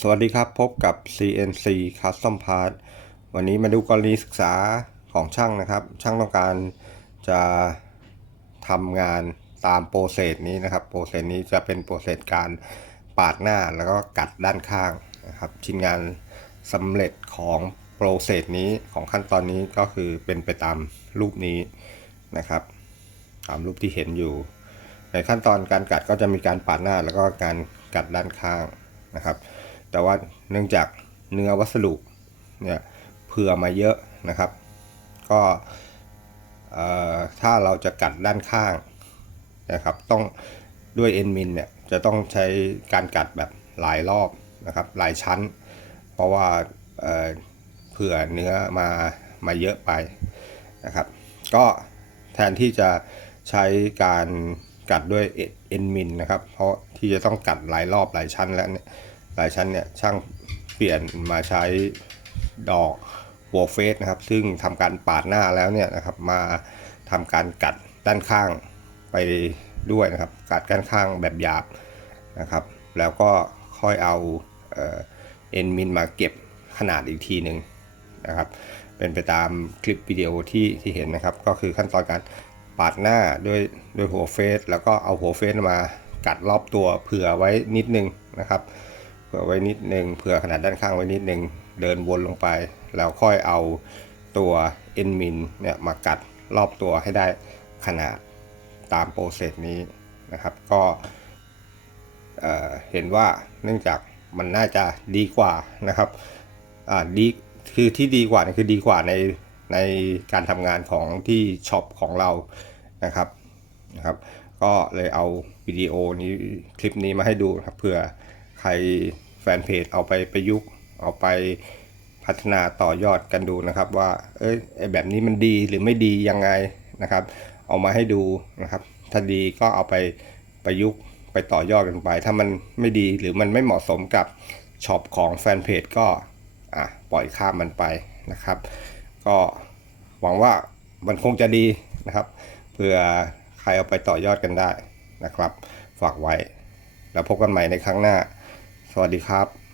สวัสดีครับพบกับ CNC Custom Part วันนี้มาดูกรณีศึกษาของช่างนะครับ ช่างต้องการจะทำงานตามโปรเซสนี้นะครับโปรเซสนี้จะเป็นโปรเซสการปาดหน้าแล้วก็กัดด้านข้างนะครับชิ้นงานสำเร็จของโปรเซสนี้ของขั้นตอนนี้ก็คือเป็นไปตามรูปนี้นะครับ ตามรูปที่เห็นอยู่ ในขั้นตอนการกัดก็จะมีการปาดหน้าแล้วก็การกัดด้านข้างนะครับ แต่ว่าเนื่องจากเนื้อวัสดุเนี่ยเผื่อมาเยอะนะครับ ก็ถ้าเราจะกัดด้านข้างนะครับ ต้องด้วยเอ็นมินเนี่ยจะต้องใช้การกัดแบบหลายรอบนะครับหลายชั้น เพราะว่าเเผื่อเนื้อมามาเยอะไปนะครับ ก็แทนที่จะใช้การกัดด้วยเอ็นมินนะครับ เพราะที่จะต้องกัดหลายรอบหลายชั้นแล้วเนี่ย หลายชั้นเนี่ยช่างเปลี่ยนมาใช้ดอกวอลเฟสนะครับ ซึ่งทำการปาดหน้าแล้วเนี่ยนะครับมาทำการกัดด้านข้างไปด้วยนะครับ กัดด้านข้างแบบหยาบนะครับ แล้วก็ค่อยเอาเอ็นมินมาเก็บขนาดอีกทีหนึ่งนะครับเป็นไปตามคลิปวิดีโอที่ที่เห็นนะครับ ก็คือขั้นตอนการปาดหน้าด้วยด้วยหัวเฟสแล้วก็เอาหัวเฟสมากัดรอบตัวเผื่อไว้นิดนึงนะครับ เผื่อไว้นิดหนึ่งเผื่อขนาดด้านข้างไว้นิดหนึ่งเดินวนลงไปแล้วค่อยเอาตัวเอ็นมินเนี่ยมากัดรอบตัวให้ได้ขนาดตามโปรเซสนี้นะครับ ก็เเห็นว่าเนื่องจากมันน่าจะดีกว่านะครับอ่าดีคือที่ดีกว่านี่คือดีกว่าในในการทำงานของที่ช็อปของเรานะครับนะครับ ก็เลยเอาวิดีโอนี้คลิปนี้มาให้ดูนะครับเผื่อ ใครแฟนเพจเอาไปประยุกต์เอาไปพัฒนาต่อยอดกันดูนะครับ ว่าเอ้ยไอแบบนี้มันดีหรือไม่ดียังไงนะครับ เอามาให้ดูนะครับ ถ้าดีก็เอาไปประยุกต์ไปต่อยอดกันไป ถ้ามันไม่ดีหรือมันไม่เหมาะสมกับช็อปของแฟนเพจก็อะปล่อยข้ามมันไปนะครับ ก็หวังว่ามันคงจะดีนะครับเพื่อใครเอาไปต่อยอดกันได้นะครับ ฝากไว้ แล้วพบกันใหม่ในครั้งหน้า วัสดีครับ